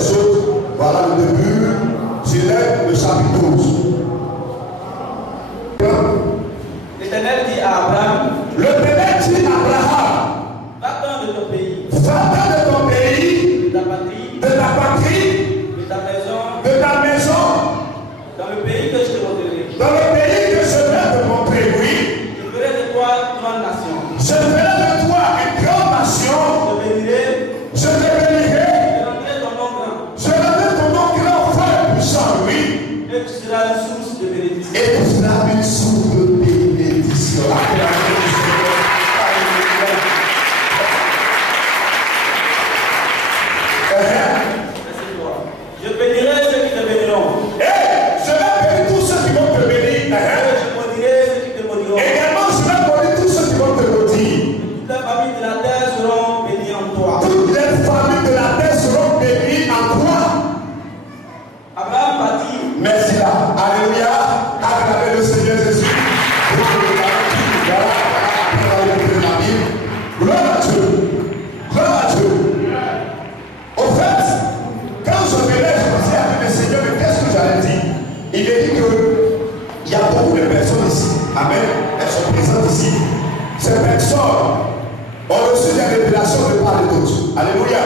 des choses. Voilà le début. Je lève le chapitre 12. L'Éternel dit à Abraham, L'Éternel dit à Abraham, va-t'en de ton pays, va-t'en de ton pays, de ta patrie, de ta patrie, de ta maison, dans le pays que je te montrerai. dans le pays que je vais te montrer, oui. Je ferai de toi une grande nation. Je ferai de toi une grande nation. Je te bénirai. Je te bénirai. Je rendrai ton nom grand. Je rendrai ton nom grand, fort et puissant, oui. Et tu seras une source de bénédiction. Et tu seras une source de bénédiction. Je bénirai ceux qui te béniront. Je vais bénir tous ceux qui vont te bénir. Je maudirai ceux qui te maudiront. Également, je vais maudire tous ceux qui vont te maudire. Toutes les familles de la terre seront bénies en toi. Toutes les familles de la terre seront bénies en toi. Abraham partit. Merci là. Alléluia. Acclamez le Seigneur Jésus. Gloire à Dieu. Gloire à Dieu. Au fait, quand je venais, je me disais avec le Seigneur, mais qu'est-ce que j'allais dire? Il m'a dit qu'il y a beaucoup de personnes ici. Amen. Elles sont présentes ici. Ces personnes ont reçu des révélations de part et d'autre. Alléluia.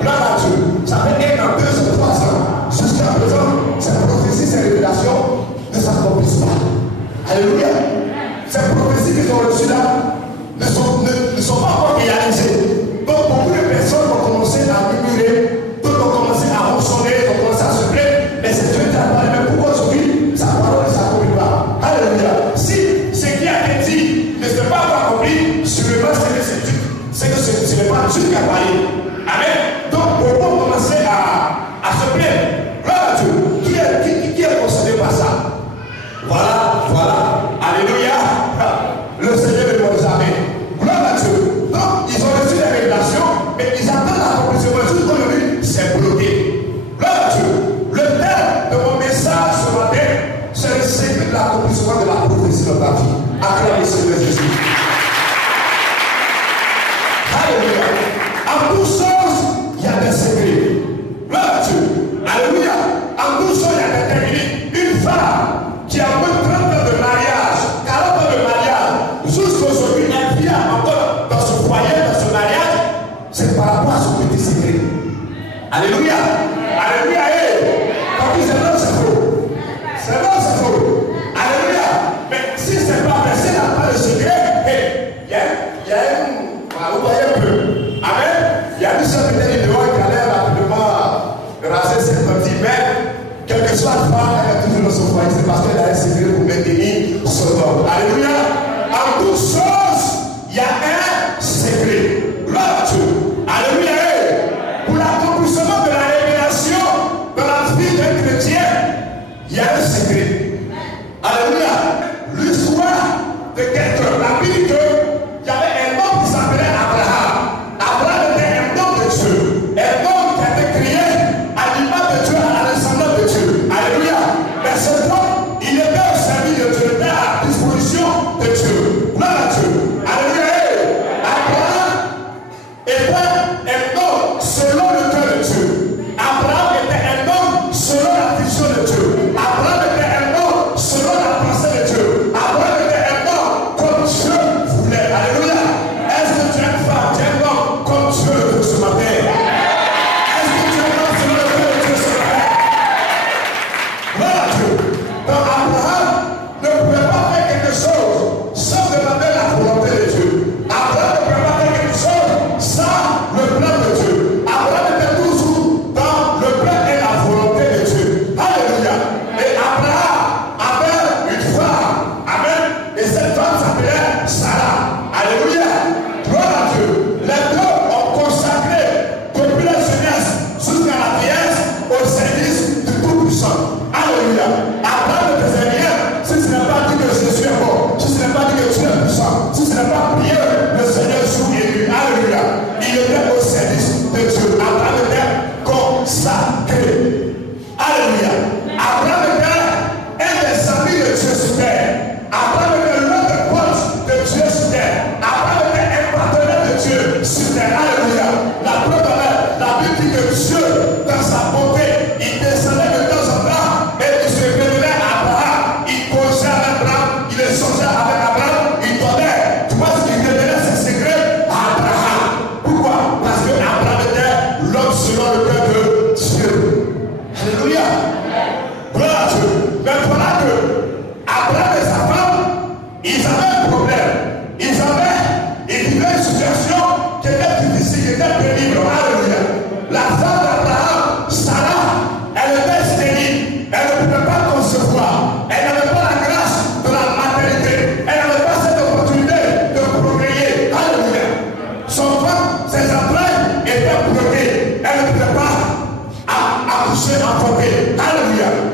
Gloire à Dieu. Ça fait 1 an, 2 ans, 3 ans. Jusqu'à présent, ces prophéties, ces révélations ne s'accomplissent pas. Alléluia. Ces prophéties qu'ils ont reçues là ne sont pas encore réalisées. Donc beaucoup de personnes vont commencer à murmurer, d'autres vont commencer à ronchonner, vont commencer à se plaindre. Mais c'est Dieu qui a parlé. Mais pourquoi aujourd'hui sa parole ne s'accomplit pas? Alléluia. Si ce qui a été dit ne s'est pas accompli, sûrement c'est que ce n'est pas Dieu qui a parlé. Amen. Donc beaucoup vont commencer à se plaindre. Gloire à Dieu. Qui est concerné par ça? Voilà. Alléluia. Le Seigneur ne nous jamais. Gloire à Dieu. Donc, ils ont reçu des révélations, mais ils attendent l'accomplissement. Jusqu'aujourd'hui, c'est bloqué. Gloire à Dieu. Le thème de mon message ce matin, c'est le secret de l'accomplissement de la prophétie de ta vie. Acclamez le Seigneur Jésus. Alléluia. En toutes choses, il y a des secrets. Gloire à Dieu. Alléluia. En toutes choses, il y a des techniques. Une femme qui a moins 30 ans de mariage, 40 ans de mariage, jusqu'aujourd'hui, elle vit encore dans ce foyer, dans ce mariage, c'est par rapport à ce petit secret. Alléluia. Alléluia. Quand ils disent non, c'est faux. C'est bon, c'est faux. Alléluia. Mais si c'est pas vrai, si elle n'a pas le secret, il y a une. Vous voyez un peu. Amen. Il y a une seule médaille de qui allait rapidement raser cette petite mère. Quelle que soit la femme, elle est toujours dans son foyer. C'est parce qu'elle a un secret pour maintenir son homme. Alléluia. En toutes choses, il y a un secret. Gloire à Dieu. Alléluia. Pour l'accomplissement de la révélation dans la vie d'un chrétien, il y a un secret. Alléluia. L'histoire de quelqu'un, la Bible, il y avait un homme qui s'appelait Abraham. Abraham était un homme de Dieu. Un homme qui a été créé à l'image de Dieu, à la descendance de Dieu. Alléluia. Mais cet homme, il était au service de Dieu, il était à la disposition de Dieu. Gloire à Dieu. Alléluia. elle ne peut pas accoucher en forêt. Alléluia.